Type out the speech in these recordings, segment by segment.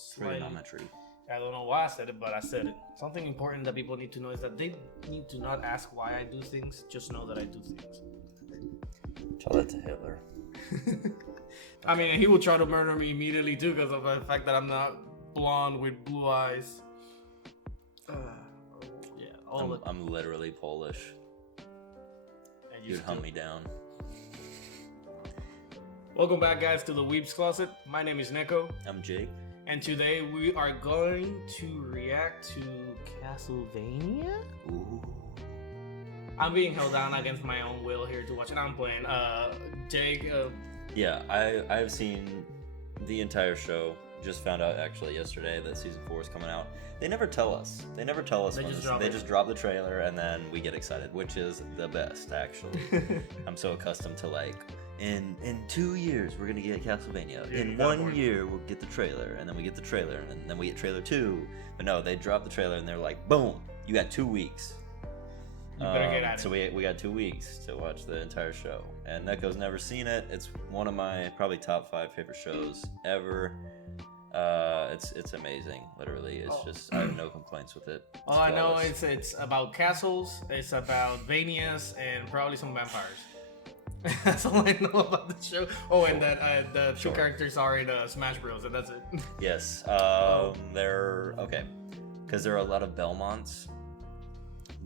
slightly. Trigonometry. I don't know why I said it, but I said it. Something important that people need to know is that they need to not ask why I do things, just know that I do things. Tell that to Hitler. I mean, he will try to murder me immediately too because of the fact that I'm not blonde with blue eyes. Yeah, I'm literally Polish. And You'd hunt me down. Welcome back, guys, to the Weebs Closet. My name is Nekko. I'm Jake. And today we are going to react to Castlevania. Ooh. I'm being held down against my own will here to watch it. I'm playing. Jake. Yeah, I've seen the entire show. Just found out actually yesterday that season 4 is coming out. They never tell us. They just drop the trailer and then we get excited, which is the best actually. I'm so accustomed to like. In 2 years, we're gonna get Castlevania. In 1 year, we'll get the trailer, and then we get the trailer, and then we get trailer 2. But no, they drop the trailer, and they're like, boom, you got 2 weeks. You better get at it. So we got 2 weeks to watch the entire show. And Nekko's never seen it. It's one of my probably top 5 favorite shows ever. It's amazing, literally. It's just, I have no complaints with it. All I know is it's about castles, it's about Vanias, and probably some vampires. That's all I know about the show. Oh, and that the two characters are in Smash Bros. And that's it. Yes. They're okay because there are a lot of Belmonts.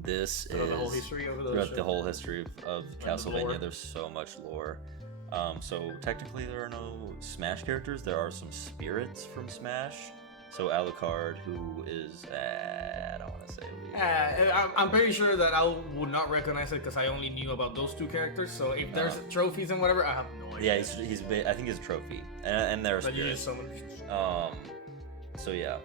This is the whole history of throughout the whole history of Castlevania. There's so much lore. So technically there are no Smash characters. There are some spirits from Smash. So Alucard, who is I don't want to say. I'm pretty sure that I would not recognize it because I only knew about those two characters. So if there's trophies and whatever, I have no idea. Yeah, he's I think he's a trophy, and there's spirits. So yeah.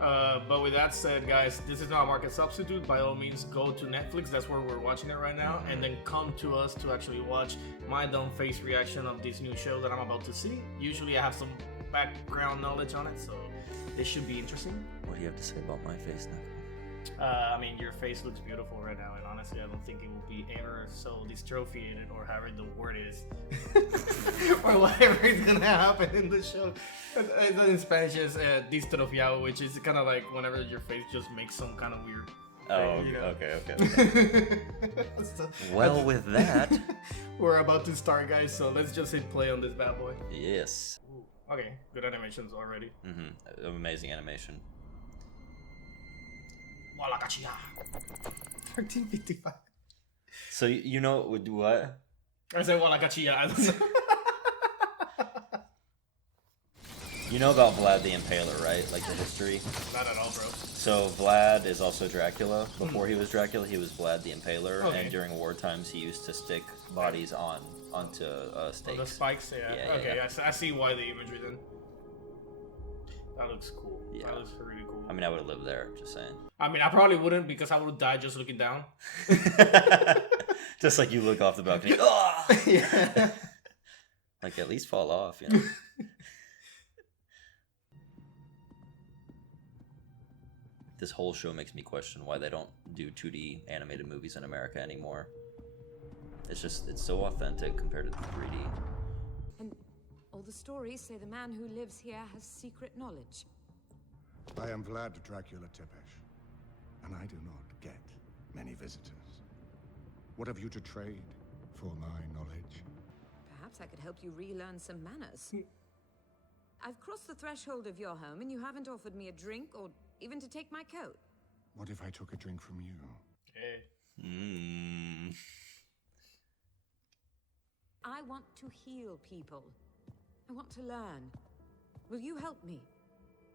But with that said, guys, this is not a market substitute. By all means, go to Netflix. That's where we're watching it right now, and then come to us to actually watch my dumb face reaction of this new show that I'm about to see. Usually, I have some background knowledge on it, so this should be interesting. What do you have to say about my face now? I mean, your face looks beautiful right now, and honestly, I don't think it will be ever so dystrophiated or however the word is, or whatever is gonna happen in the show. In Spanish is distrofiado, which is kind of like whenever your face just makes some kind of weird. Oh, thing, you know? okay. So, well, with that, we're about to start, guys. So let's just hit play on this bad boy. Yes. Ooh, okay, good animations already. Amazing animation. 1355. So you know what? I said Walakachia. You know about Vlad the Impaler, right? Like the history? Not at all, bro. So Vlad is also Dracula. Before he was Dracula, he was Vlad the Impaler, and during war times, he used to stick bodies onto stakes. Oh, the spikes, yeah. Okay, yeah. I see why the imagery then. That looks cool. Yeah. That looks really cool. I mean, I would have lived there, just saying. I mean, I probably wouldn't because I would have died just looking down. Just like you look off the balcony. Yeah. Like, at least fall off, you know? This whole show makes me question why they don't do 2D animated movies in America anymore. It's so authentic compared to the 3D. And all the stories say the man who lives here has secret knowledge. I am Vlad Dracula Tepesh, and I do not get many visitors. What have you to trade for my knowledge? Perhaps I could help you relearn some manners. I've crossed the threshold of your home, and you haven't offered me a drink or even to take my coat. What if I took a drink from you? Hey. I want to heal people. I want to learn. Will you help me?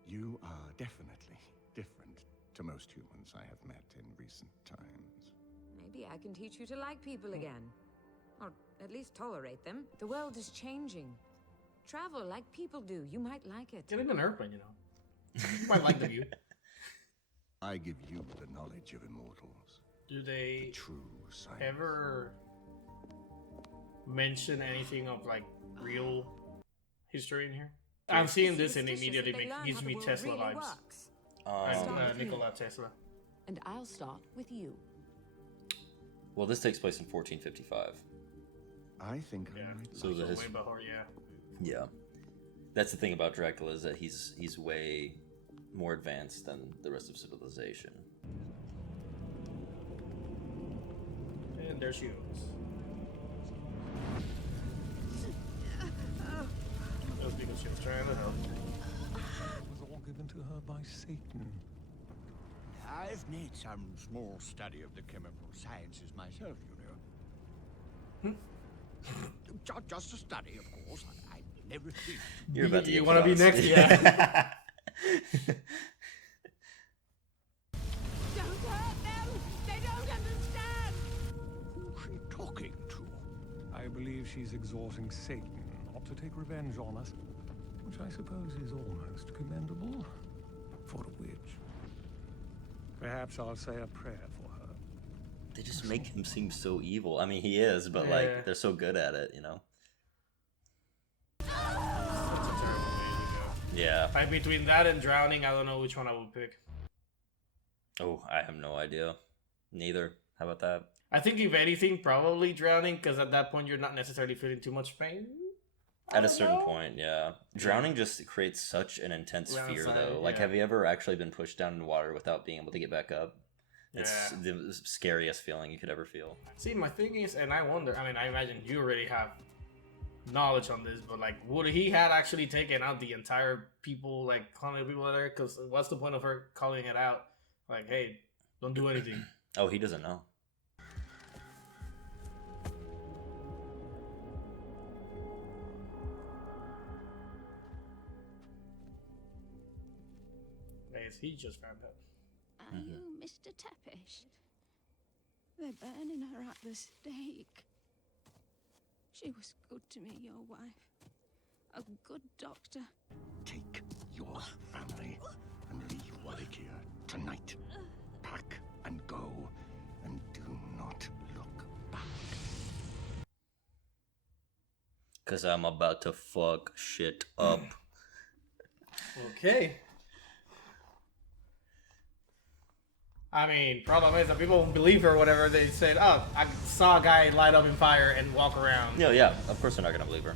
You are definitely different to most humans I have met in recent times. Maybe I can teach you to like people again. Or at least tolerate them. The world is changing. Travel like people do. You might like it. Get in an airplane, you know. You might like the view. I give you the knowledge of immortals. Do they True science. ever mention anything of like real history in here? I'm seeing this and immediately gives me Tesla really vibes. works. Nikola Tesla. And I'll start with you. Well, this takes place in 1455. I think Yeah. I might So like the Way history. before, yeah. Yeah. That's the thing about Dracula, is that he's way more advanced than the rest of civilization. And there she goes. That was because she was trying to help. It was all given to her by Satan. I've made some small study of the chemical sciences myself, you know. Just a study, of course. I never think. You're about to You get want to be crossed. next? Yeah. Don't hurt them! They don't understand! Who's she talking to? I believe she's exhorting Satan not to take revenge on us, which I suppose is almost commendable for a witch. Perhaps I'll say a prayer for her. They just make him seem so evil. I mean, he is, but Yeah. like they're so good at it, you know. That's a terrible way to go. Yeah. Like between that and drowning, I don't know which one I would pick. Oh, I have no idea. Neither. How about that? I think if anything, probably drowning, because at that point you're not necessarily feeling too much pain. At a certain point, yeah. Drowning just creates such an intense We're fear, outside, though. Like, yeah. have you ever actually been pushed down in water without being able to get back up? It's Yeah. the scariest feeling you could ever feel. See, my thing is, and I wonder, I mean, I imagine you already have knowledge on this, but like, would he had actually taken out the entire people, like, calling people there? Because what's the point of her calling it out? Like, hey, don't do anything. Oh, he doesn't know. Yes, he just found out. Are you Mr. Tepish? They're burning her at the stake. She was good to me, your wife. A good doctor. Take your family and leave Wallachia tonight. Pack and go, and do not look back. Because I'm about to fuck shit up. Okay. I mean, problem is that people won't believe her or whatever. They said, oh, I saw a guy light up in fire and walk around. No, yeah, of course they're not gonna believe her.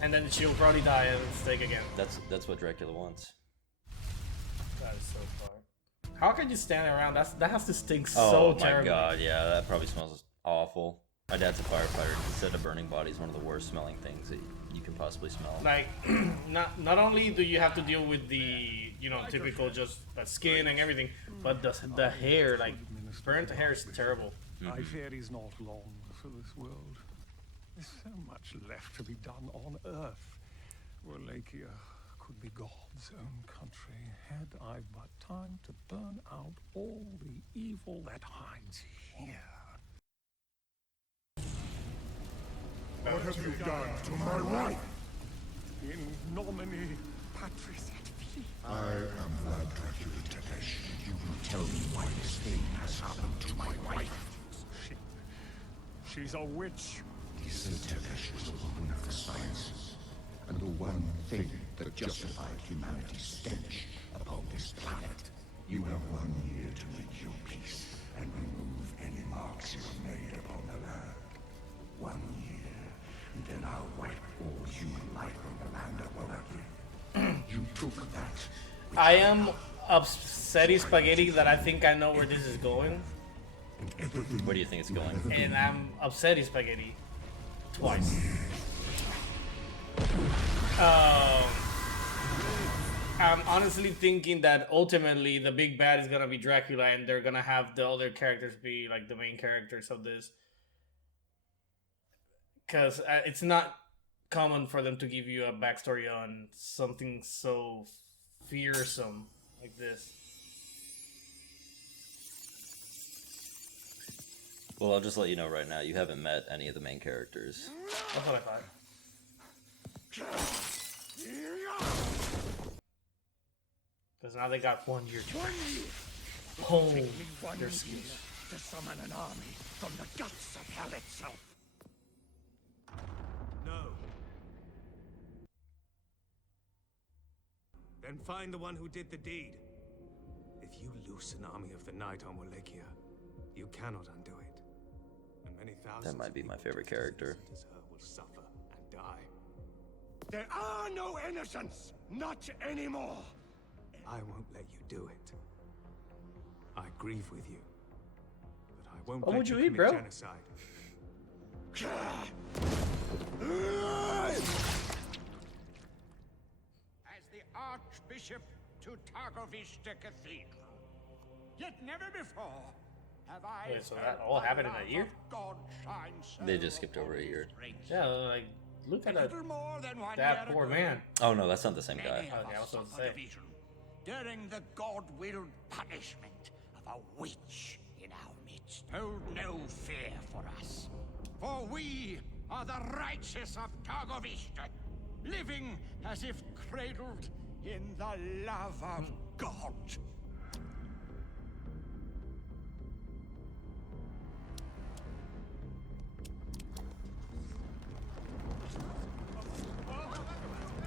And then she'll probably die at the stake again. That's what Dracula wants. That is so far. How can you stand around? That has to stink Oh so my terribly. god, yeah, that probably smells awful. My dad's a firefighter. He said a burning body is one of the worst smelling things that you can possibly smell. Like, not only do you have to deal with the, typical just the skin and everything, but the hair, like, burnt hair is terrible. I fear he's not long for this world. There's so much left to be done on Earth. Wallachia could be God's own country, had I but time to burn out all the evil that hides here. What have you done to my wife? In nomine Patris et Filii. I am Vlad Dracula Tepesh. You will tell me why this thing has happened to my wife. She's a witch. Lisa Tepesh was a woman of the sciences, and the one thing that justified humanity's stench upon this planet. You have 1 year to make your peace and remove any marks you have made upon the land. 1 year, and then I'll wipe all human life from the land of Wallachia. You took that. I am upsetty spaghetti that I think I know where this is going, Where do you think it's going? and I'm upsetty spaghetti twice. I'm honestly thinking that ultimately the big bad is gonna be Dracula, and they're gonna have the other characters be like the main characters of this. Because it's not common for them to give you a backstory on something so fearsome like this. Well, I'll just let you know right now, you haven't met any of the main characters. That's what I thought. Because now they got 1 year to hone their skills. To summon an army from the guts of hell itself. No. Then find the one who did the deed. If you loose an army of the night on Wallachia, you cannot undo it. And many thousands That might be of my people favorite just as character. innocent as her will suffer and die. There are no innocents! Not anymore! I won't let you do it. I grieve with you. But I won't What let would you you eat, commit bro? genocide. As the Archbishop to Targovista Cathedral, yet never before have I. Wait, so that all happened in a year? They just skipped over a year. Yeah, like, look at that, poor man. Oh no, that's not the same guy. Okay, I was about to say. During the God-willed punishment of a witch in our midst, hold no fear for us. For we are the righteous of Targovista, living as if cradled in the love of God.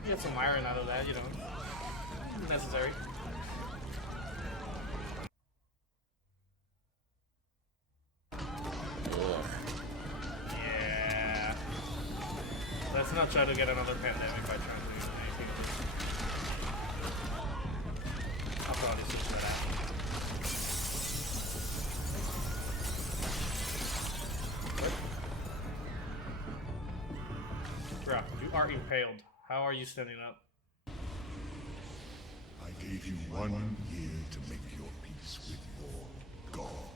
Get some iron out of that, you know. Necessary. Yeah. Let's not try to get another pandemic by trying to do anything. I'll probably switch that out. What? Bro, you are impaled. How are you standing up? I gave you 1 year to make your peace with your God.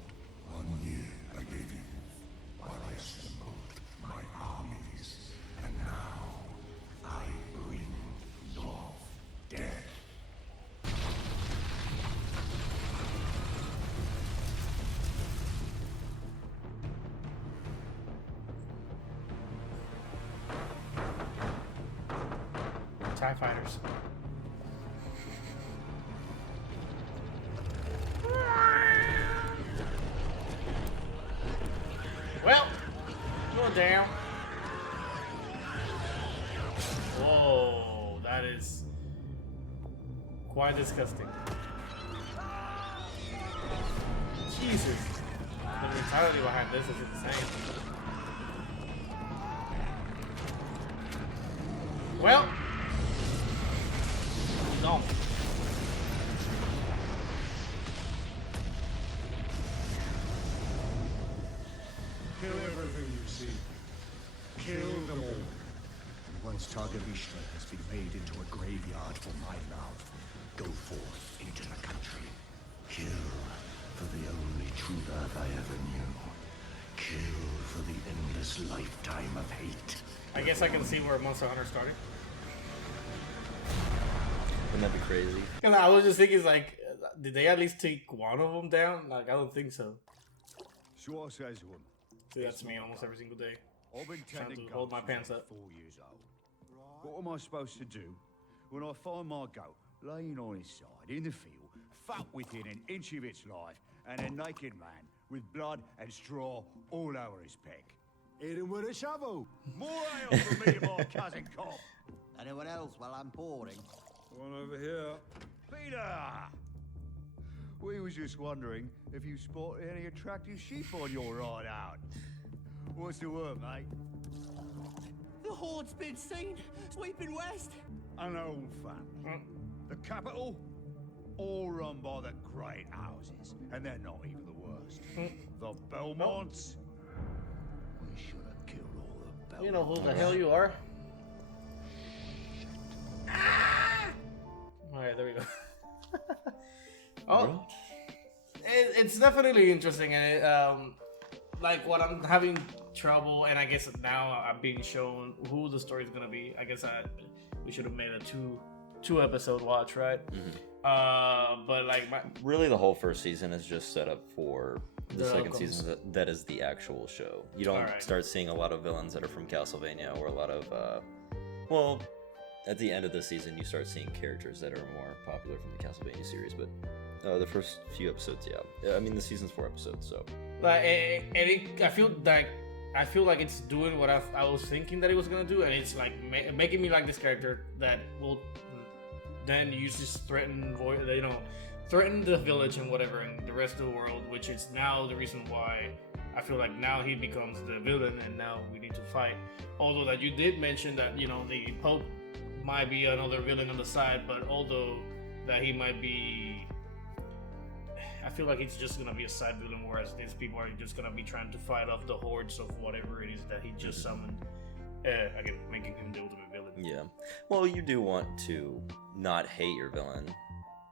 1 year I gave you while I assembled my armies. And now I bring your death. TIE fighters. Well, go down. Whoa, that is quite disgusting. Jesus, the mentality behind this is insane. Well, no. Kill everything you see. Kill them all. And once Targovista has been made into a graveyard for my love, go forth into the country. Kill for the only true earth I ever knew. Kill for the endless lifetime of hate. I guess I can see where Monster Hunter started. Wouldn't that be crazy? And I was just thinking, like, did they at least take one of them down? Like, I don't think so. So what says one? See, that's me almost every single day. I've been Trying tending to hold my goats pants since up. I'm 4 years old. What am I supposed to do when I find my goat laying on its side in the field, fat within an inch of its life, and a naked man with blood and straw all over his peg? Hit him with a shovel. More ale for me and my cousin Cobb. Anyone else while I'm pouring? One over here. Peter! We was just wondering if you spot any attractive sheep on your ride out. What's the word, mate? The horde's been seen, sweeping west. An old family. The capital, all run by the great houses, and they're not even the worst. The Belmonts. We should have killed all the Belmonts. You know who the hell you are? Alright, there we go. Oh, it's definitely interesting, and it, like what I'm having trouble, and I guess now I'm being shown who the story's gonna be. I guess we should have made a two episode watch, right? Mm-hmm. But like really, the whole first season is just set up for the second outcomes. season. That is the actual show. You don't start seeing a lot of villains that are from Castlevania, or a lot of well, at the end of the season, you start seeing characters that are more popular from the Castlevania series. But the first few episodes, yeah. I mean, the season's 4 episodes, so. Like, I feel like it's doing what I was thinking that it was gonna do, and it's like making me like this character that will then use this threaten the village and whatever, and the rest of the world, which is now the reason why I feel like now he becomes the villain, and now we need to fight. Although that you did mention that the Pope might be another villain on the side, but although that he might be, I feel like it's just gonna be a side villain, whereas these people are just gonna be trying to fight off the hordes of whatever it is that he just summoned. Again, making him the ultimate villain. Yeah. Well, you do want to not hate your villain.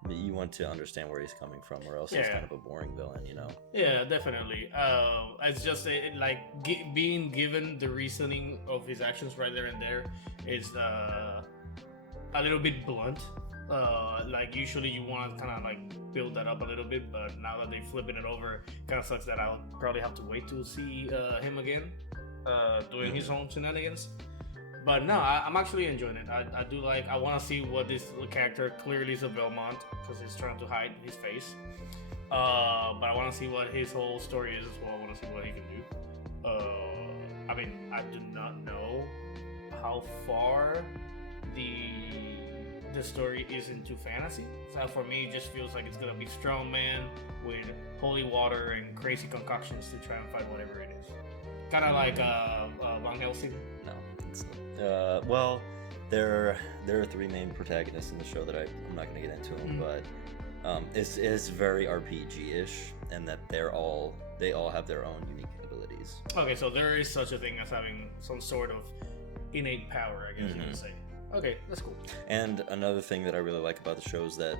You want to understand where he's coming from, or else he's kind of a boring villain, you know? Yeah, definitely. It's just being given the reasoning of his actions right there and there is a little bit blunt. Like usually you want to kind of like build that up a little bit, but now that they're flipping it over, kind of sucks that I'll probably have to wait to see him again doing his own shenanigans. But no, I'm actually enjoying it. I do like. I want to see what this character clearly is a Belmont because he's trying to hide his face. But I want to see what his whole story is as well. I want to see what he can do. I mean, I do not know how far the story is into fantasy. So for me, it just feels like it's gonna be strong man with holy water and crazy concoctions to try and fight whatever it is. Kind of like Van Helsing. No, it's not. Well, there are three main protagonists in the show that I'm not going to get into them, but it's very RPG-ish, and that they all have their own unique abilities. Okay, so there is such a thing as having some sort of innate power, I guess you would say. Okay, that's cool. And another thing that I really like about the show is that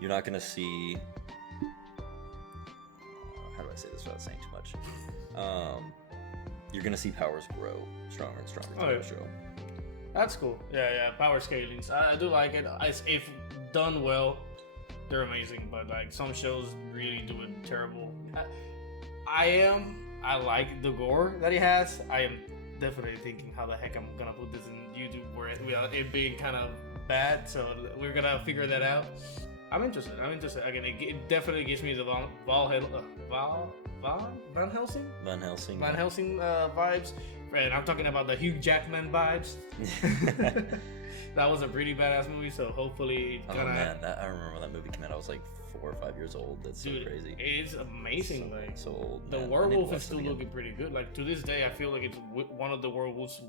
you're not going to see. How do I say this without saying too much? You're gonna see powers grow stronger and stronger through the show. That's cool. Yeah, power scalings. I do like it. If done well, they're amazing. But like some shows really do it terrible. I like the gore that he has. I am definitely thinking how the heck I'm gonna put this in YouTube without it being kind of bad. So we're gonna figure that out. I'm interested. Again, it definitely gives me the Van Helsing? Van Helsing. Van Helsing vibes. And I'm talking about the Hugh Jackman vibes. That was a pretty badass movie, so hopefully it's gonna... Oh man, I remember when that movie came out, I was like 4 or 5 years old. That's Dude, so crazy. It's amazing. So old. The werewolf is still looking pretty good. Like to this day, I feel like it's one of the werewolves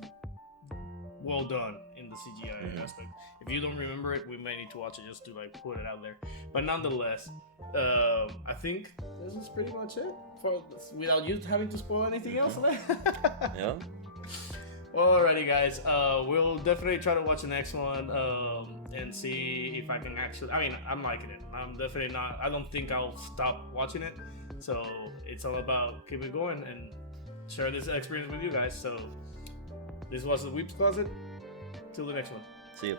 well done in the CGI aspect. If you don't remember it, we may need to watch it just to like put it out there. But nonetheless, I think this is pretty much it. Without you having to spoil anything else. Yeah. Alrighty, guys. We'll definitely try to watch the next one and see if I can actually. I mean, I'm liking it. I'm definitely not. I don't think I'll stop watching it. So it's all about keep it going and share this experience with you guys. So this was the Weebs Closet. Till the next one. See you.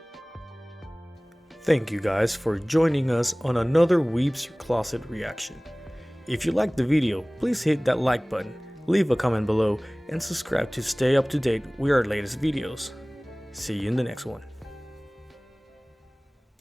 Thank you guys for joining us on another Weebs Closet reaction. If you liked the video, please hit that like button, leave a comment below, and subscribe to stay up to date with our latest videos. See you in the next one.